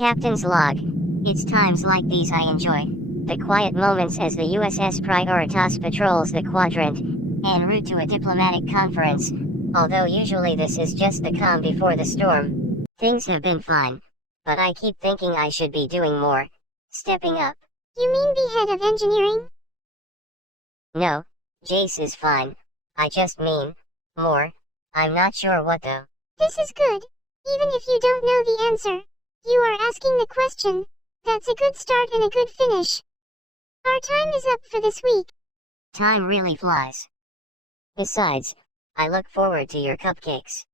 Captain's log. It's times like these I enjoy. The quiet moments as the USS Prioritas patrols the quadrant, en route to a diplomatic conference, although usually this is just the calm before the storm. Things have been fine, but I keep thinking I should be doing more. Stepping up. You mean be head of engineering? No, Jace is fine. I just mean, more. I'm not sure what though. This is good. Even if you don't know the answer, you are asking the question. That's a good start and a good finish. Our time is up for this week. Time really flies. Besides, I look forward to your cupcakes.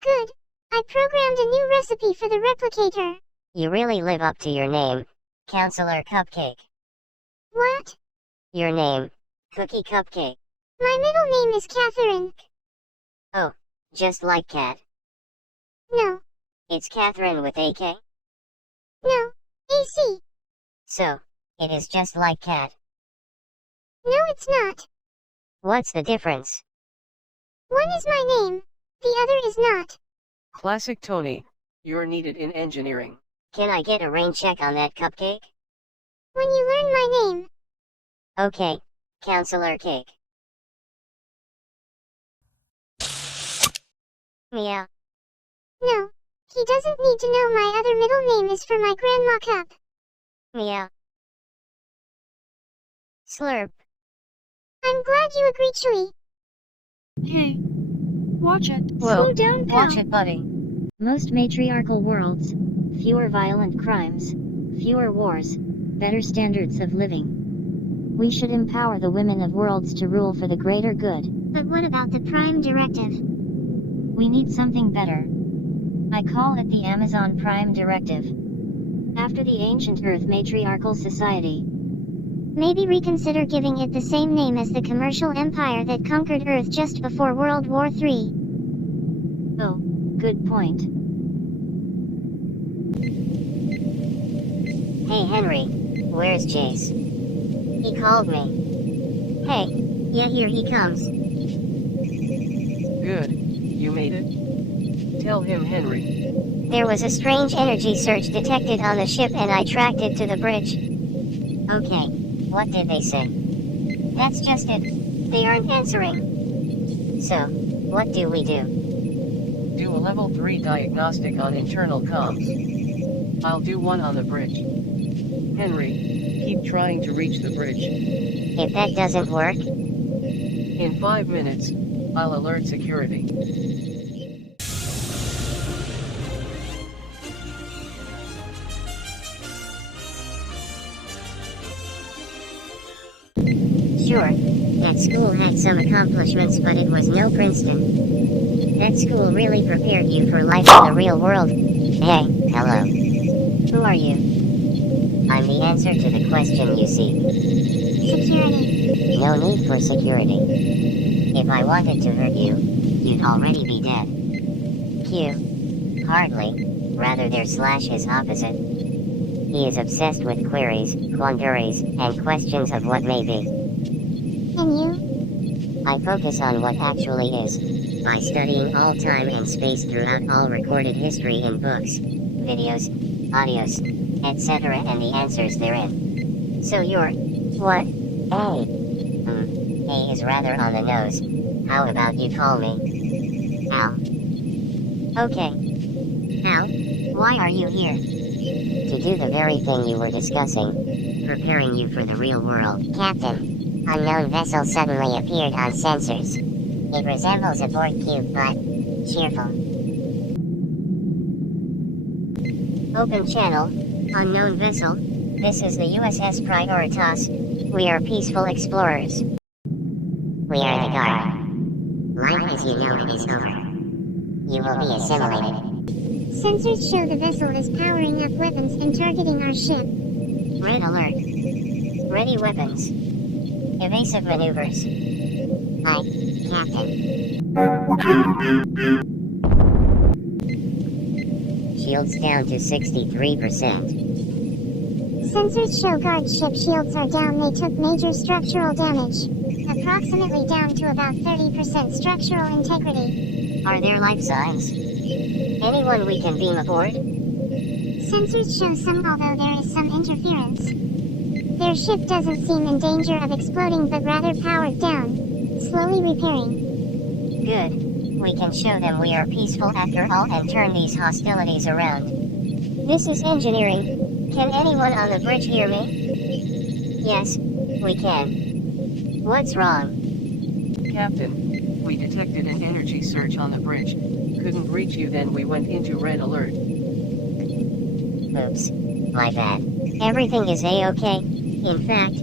Good. I programmed a new recipe for the replicator. You really live up to your name, Counselor Cupcake. What? Your name, Cookie Cupcake. My middle name is Catherine. Oh, just like Cat. No. It's Catherine with a K? No. AC. So, it is just like Cat. No, it's not. What's the difference? One is my name, the other is not. Classic Tony, you're needed in engineering. Can I get a rain check on that cupcake? When you learn my name. Okay, Counselor Cake. Meow. No, he doesn't need to know my other middle name is for my grandma Cup. Meow. Slurp. I'm glad you agree, Chewie. Hey, watch it. Well, Slow down, pal. watch it, buddy. Most matriarchal worlds, fewer violent crimes, fewer wars, better standards of living. We should empower the women of worlds to rule for the greater good. But what about the Prime Directive? We need something better. I call it the Amazon Prime Directive. After the ancient Earth Matriarchal Society. Maybe reconsider giving it the same name as the commercial empire that conquered Earth just before World War III. Oh, good point. Hey Henry, where's Jace? He called me. Hey, yeah, here he comes. Good, you made it. Tell him, Henry. There was a strange energy surge detected on the ship and I tracked it to the bridge. Okay, what did they say? That's just it. They aren't answering. So, what do we do? Do a level 3 diagnostic on internal comms. I'll do one on the bridge. Henry, keep trying to reach the bridge. If that doesn't work, In 5 minutes, I'll alert security. sure, that school had some accomplishments but it was no Princeton. That school really prepared you for life in the real world. Hey, hello. Who are you? I'm the answer to the question you seek. Security. No need for security. If I wanted to hurt you, you'd already be dead. Q. Hardly. Rather their slash is opposite. He is obsessed with queries, quandaries, and questions of what may be. And you? I focus on what actually is, by studying all time and space throughout all recorded history in books, videos, audios, etc. and the answers therein. So you're... what? A. A is rather on the nose. How about you call me Al? Okay. Al, why are you here? To do the very thing you were discussing. Preparing you for the real world. Captain, unknown vessel suddenly appeared on sensors. It resembles a board cube but cheerful. Open channel, unknown vessel. This is the USS Prioritas. We are peaceful explorers. We are the guard. Life as you know it is over. You will be assimilated. Sensors show the vessel is powering up weapons and targeting our ship. Red alert. Ready weapons. Evasive maneuvers. Hi, Captain. Shields down to 63%. Sensors show guard ship shields are down. They took major structural damage. Approximately down to about 30% structural integrity. Are there life signs? Anyone we can beam aboard? sensors show some, although there is some interference. Their ship doesn't seem in danger of exploding but rather powered down, slowly repairing. Good. We can show them we are peaceful after all and turn these hostilities around. This is engineering. Can anyone on the bridge hear me? Yes, we can. What's wrong? Captain, we detected an energy surge on the bridge. Couldn't reach you, then we went into red alert. Oops. My bad. Everything is A-okay. In fact,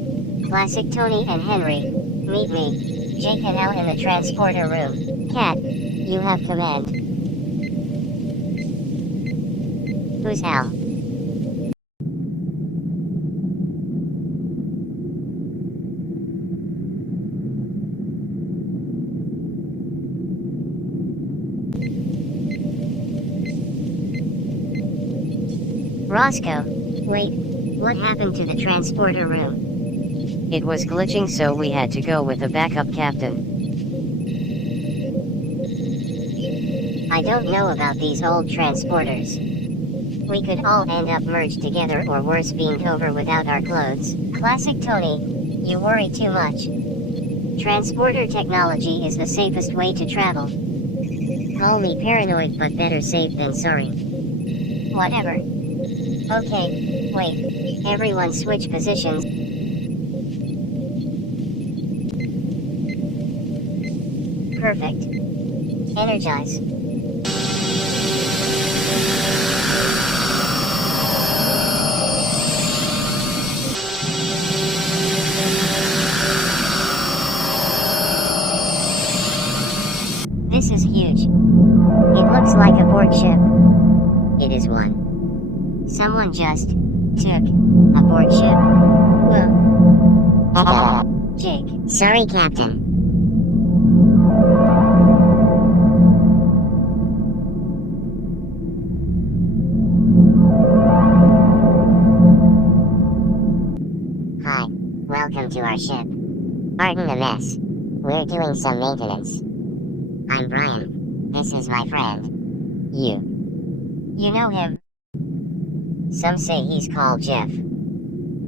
Classic Tony and Henry, meet me, Jake and Al in the transporter room. Cat, you have command. Who's Al? Roscoe. Wait, what happened to the transporter room? It was glitching, so we had to go with a backup captain. I don't know about these old transporters. We could all end up merged together or worse beamed over without our clothes. Classic Tony, you worry too much. Transporter technology is the safest way to travel. Call me paranoid, but better safe than sorry. Whatever. Okay, wait, everyone switch positions. Perfect. Energize. This is huge. It looks like a board ship. It is one. Someone just took a board ship. Whoa. Jake. Sorry, Captain. Hi. Welcome to our ship. Pardon the mess. We're doing some maintenance. I'm Brian. This is my friend. You know him? Some say he's called Jeff.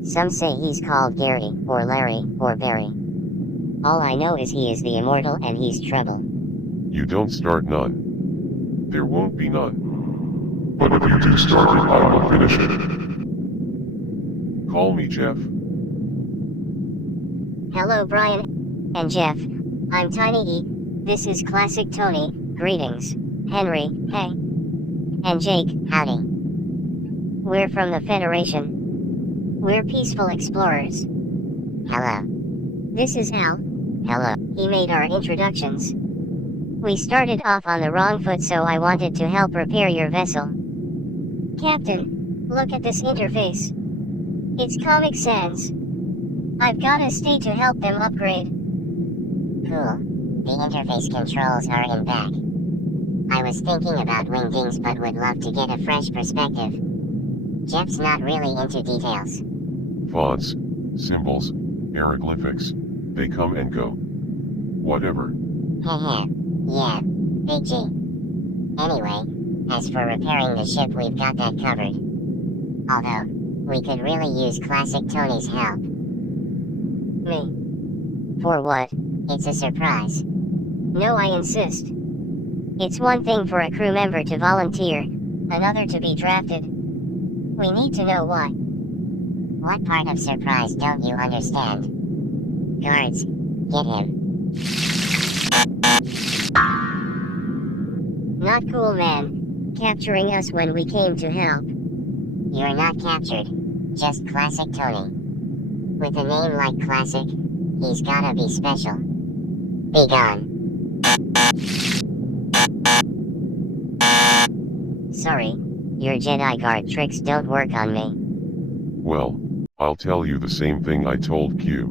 Some say he's called Gary, or Larry, or Barry. All I know is he is the immortal and he's trouble. You don't start none. There won't be none. But if you do start it, I will finish it. Call me Jeff. Hello Brian and Jeff. I'm Tiny E. This is Classic Tony. Greetings. Henry, hey. And Jake, howdy. We're from the Federation. We're peaceful explorers. Hello. This is Al. Hello. He made our introductions. We started off on the wrong foot, so I wanted to help repair your vessel. Captain, look at this interface. It's Comic Sans. I've gotta stay to help them upgrade. Cool. The interface controls are in back. I was thinking about wingdings but would love to get a fresh perspective. Jeff's not really into details. Fonts, symbols, hieroglyphics, they come and go. Whatever. Heh. Yeah, Big G. Anyway, as for repairing the ship, we've got that covered. Although, we could really use Classic Tony's help. Me? For what? It's a surprise. No, I insist. It's one thing for a crew member to volunteer, another to be drafted. We need to know why. What part of surprise don't you understand? Guards, get him. Not cool, man. Capturing us when we came to help. You're not captured, just Classic Tony. With a name like Classic, he's gotta be special. Be gone. Sorry, your Jedi guard tricks don't work on me. Well, I'll tell you the same thing I told Q.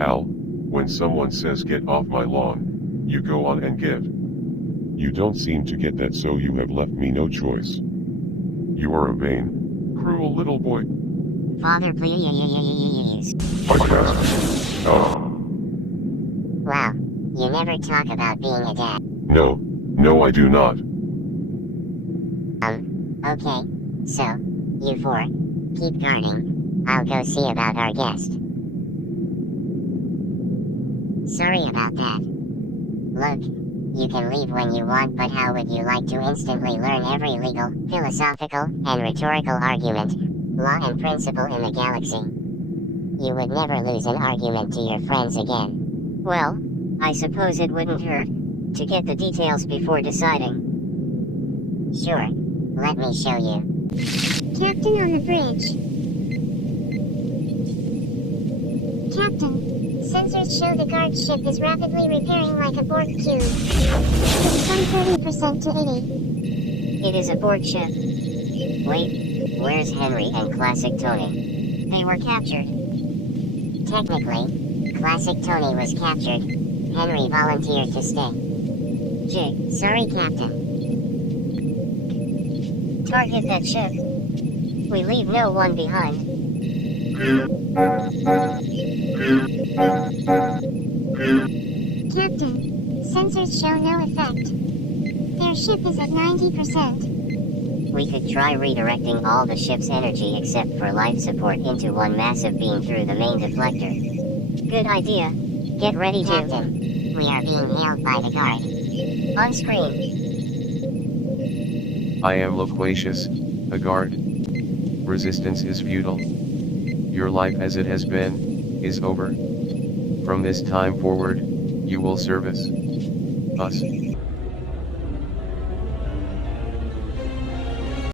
Al, when someone says get off my lawn, you go on and get. You don't seem to get that, so you have left me no choice. You are a vain, cruel little boy. Father, please. I cast. Wow, you never talk about being a dad. No, I do not. Okay, so, You four, keep guarding. I'll go see about our guest. Sorry about that. Look, you can leave when you want, but how would you like to instantly learn every legal, philosophical, and rhetorical argument, law and principle in the galaxy? You would never lose an argument to your friends again. Well, I suppose it wouldn't hurt to get the details before deciding. Sure, let me show you. Captain on the bridge. Captain, sensors show the guard ship is rapidly repairing like a Borg cube. It's from 30% to 80. It is a Borg ship. Wait, Where's Henry and Classic Tony? they were captured. Technically, Classic Tony was captured. Henry volunteered to stay. Jake, Sorry, Captain. target that ship. We leave no one behind. Captain, sensors show no effect. Their ship is at 90%. We could try redirecting all the ship's energy except for life support into one massive beam through the main deflector. Good idea. Get ready to. Captain, we are being hailed by the guard. On screen. I am loquacious, a guard. Resistance is futile. Your life as it has been, is over. From this time forward, you will service us.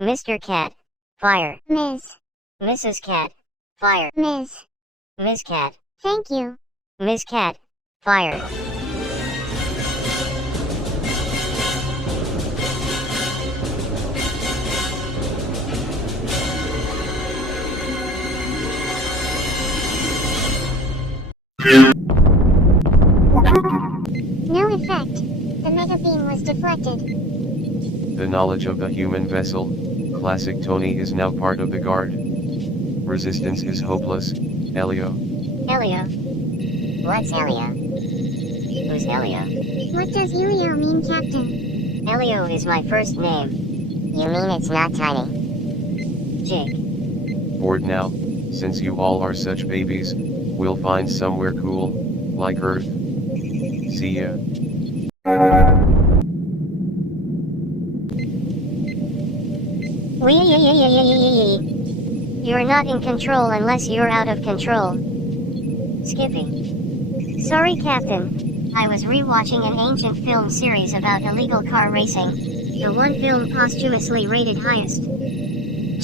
Mr. Cat, fire. Ms. Mrs. Cat, fire. Ms. Ms. Cat, Thank you. Ms. Cat, fire. No effect. The mega beam was deflected. The knowledge of the human vessel, Classic Tony is now part of the guard. Resistance is hopeless, Elio. Elio. What's Elio? Who's Elio? What does Elio mean, Captain? Elio is my first name. You mean it's not Tiny? Jake. Bored now, since you all are such babies, we'll find somewhere cool, like Earth. See ya. You're not in control unless you're out of control. Skipping. Sorry, Captain. I was rewatching an ancient film series about illegal car racing. The one film posthumously rated highest.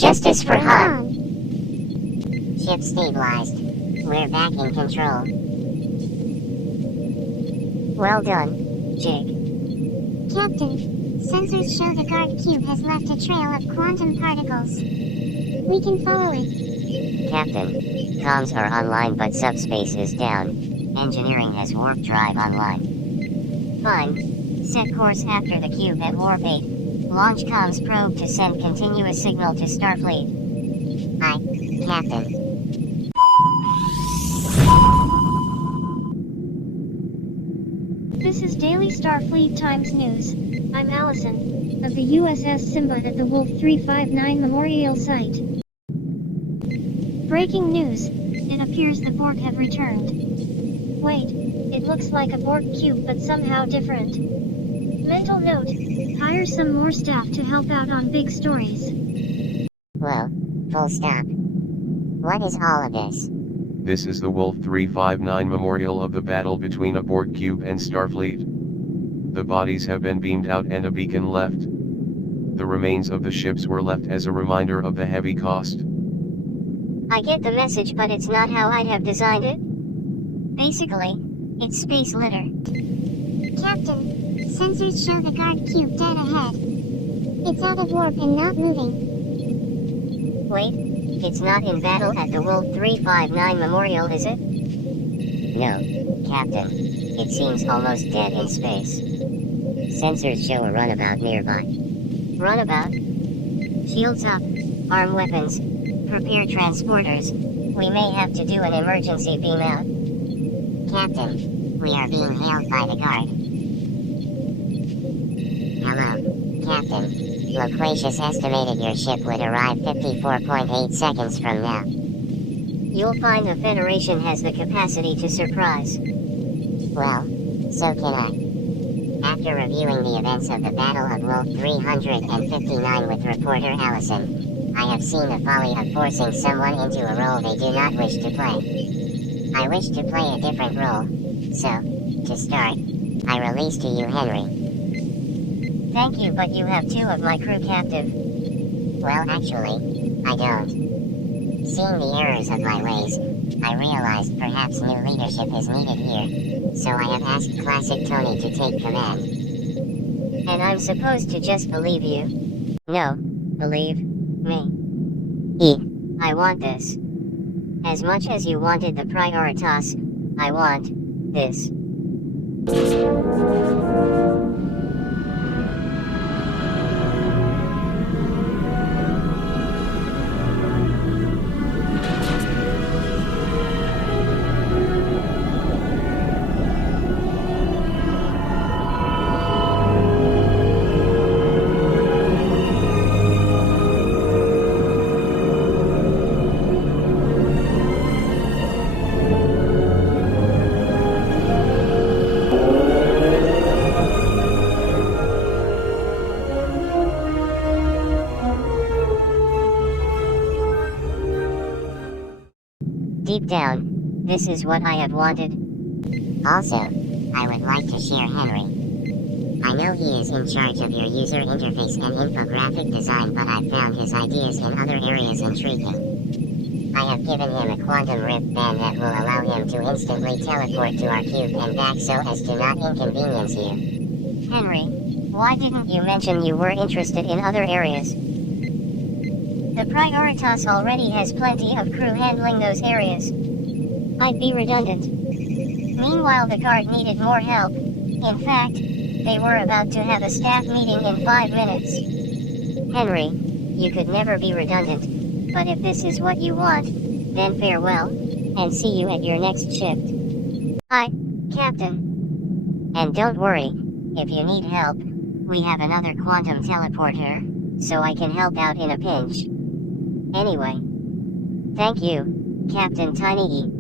Justice for Han. Han. Ship stabilized. We're back in control. Well done, Jake. Captain, sensors show the guard cube has left a trail of quantum particles. We can follow it. Captain, comms are online but subspace is down. Engineering has warp drive online. Fine. Set course after the cube at warp 8. Launch comms probe to send continuous signal to Starfleet. Hi, Captain. This is Daily Starfleet Times News. I'm Allison, of the USS Simba at the Wolf 359 Memorial Site. Breaking news, it appears the Borg have returned. Wait, it looks like a Borg cube but somehow different. Mental note, hire some more staff to help out on big stories. Whoa, full stop. What is all of this? This is the Wolf 359 memorial of the battle between a Borg cube and Starfleet. The bodies have been beamed out and a beacon left. The remains of the ships were left as a reminder of the heavy cost. I get the message, but it's not how I'd have designed it. Basically, it's space litter. Captain, sensors show the guard cube dead ahead. It's out of warp and not moving. Wait, it's not in battle at the Wolf 359 Memorial, is it? No, Captain. It seems almost dead in space. Sensors show a runabout nearby. Runabout. Shields up. Arm weapons. Prepare transporters. We may have to do an emergency beam out. Captain, we are being hailed by the guard. Hello, Captain. Captain. Loquacious estimated your ship would arrive 54.8 seconds from now. You'll find the Federation has the capacity to surprise. Well, so can I. After reviewing the events of the Battle of Wolf 359 with reporter Allison, I have seen the folly of forcing someone into a role they do not wish to play. I wish to play a different role, so, to start, I release to you Henry. Thank you, but you have 2 of my crew captive. Well, actually, I don't. Seeing the errors of my ways, I realized perhaps new leadership is needed here, so I have asked Classic Tony to take command. And I'm supposed to just believe you? No, Believe me. I want this. As much as you wanted the Prioritas, I want this. Deep down, This is what I have wanted. also, I would like to share Henry. I know he is in charge of your user interface and infographic design, but I've found his ideas in other areas intriguing. I have given him a quantum rip band that will allow him to instantly teleport to our cube and back so as to not inconvenience you. Henry, why didn't you mention you were interested in other areas? The Prioritas already has plenty of crew handling those areas. I'd be redundant. Meanwhile, the guard needed more help. In fact, they were about to have a staff meeting in 5 minutes. Henry, you could never be redundant. But if this is what you want, then farewell, and see you at your next shift. Hi, Captain. And don't worry, if you need help, we have another quantum teleporter, so I can help out in a pinch. Anyway. Thank you, Captain Tiny E.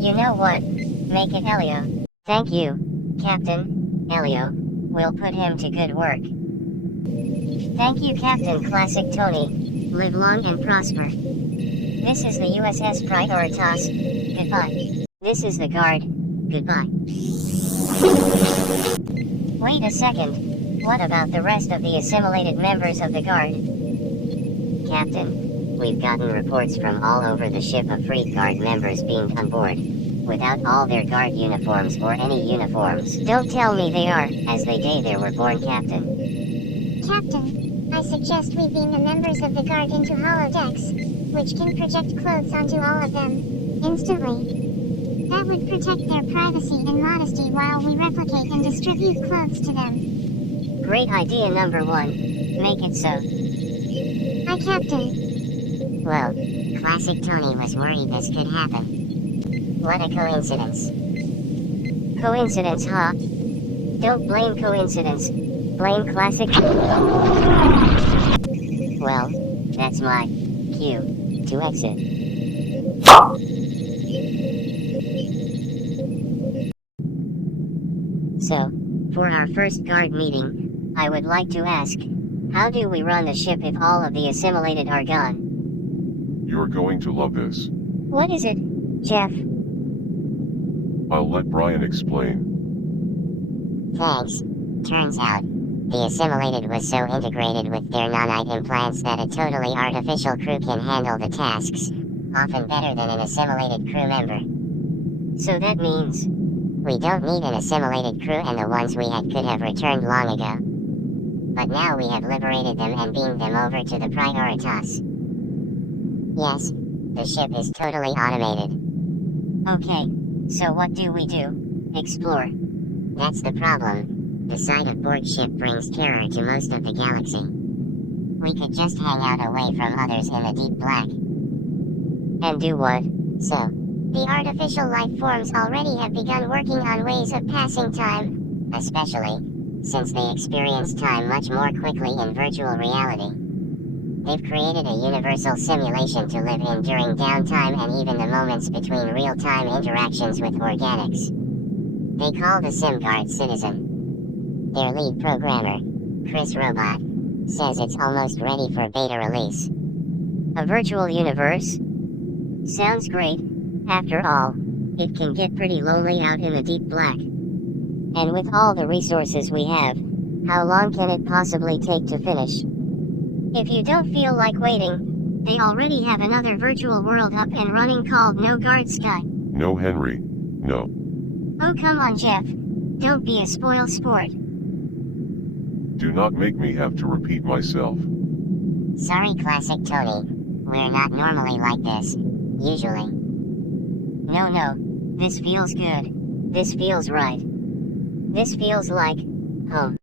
You know what? Make it Elio. Thank you, Captain Elio. We'll put him to good work. Thank you, Captain Classic Tony. Live long and prosper. This is the USS Prioritas. Goodbye. This is the guard. Goodbye. Wait a second. What about the rest of the assimilated members of the guard? Captain, we've gotten reports from all over the ship of Freak Guard members being on board, without all their guard uniforms or any uniforms. Don't tell me they are, as they day they were born, Captain. Captain, I suggest we beam the members of the guard into holodecks, which can project clothes onto all of them, instantly. That would protect their privacy and modesty while we replicate and distribute clothes to them. Great idea number 1. Make it so. Aye, Captain. Well, Classic Tony was worried this could happen. What a coincidence. Coincidence, huh? Don't blame coincidence. Blame Classic. Well, That's my cue to exit. So, for our first guard meeting, I would like to ask, how do we run the ship if all of the assimilated are gone? You're going to love this. What is it, Jeff? I'll let Brian explain. thanks. Turns out, the assimilated was so integrated with their nanite implants that a totally artificial crew can handle the tasks, often better than an assimilated crew member. So that means, We don't need an assimilated crew, and the ones we had could have returned long ago. But now we have liberated them and beamed them over to the Prioritas. Yes, the ship is totally automated. okay, so what do we do? Explore. That's the problem. The sight of Borg ship brings terror to most of the galaxy. We could just hang out away from others in the deep black. And do what? So, the artificial life forms already have begun working on ways of passing time, especially since they experience time much more quickly in virtual reality. They've created a universal simulation to live in during downtime and even the moments between real-time interactions with organics. They call the sim guard Citizen. Their lead programmer, Chris Robot, says it's almost ready for beta release. A virtual universe? Sounds great. After all, it can get pretty lonely out in the deep black. And with all the resources we have, how long can it possibly take to finish? If you don't feel like waiting, they already have another virtual world up and running called No Guard Sky. No, Henry, no. Oh come on Jeff, don't be a spoil sport. Do not make me have to repeat myself. Sorry Classic Tony, we're not normally like this, usually. No, this feels good, this feels right. This feels like home.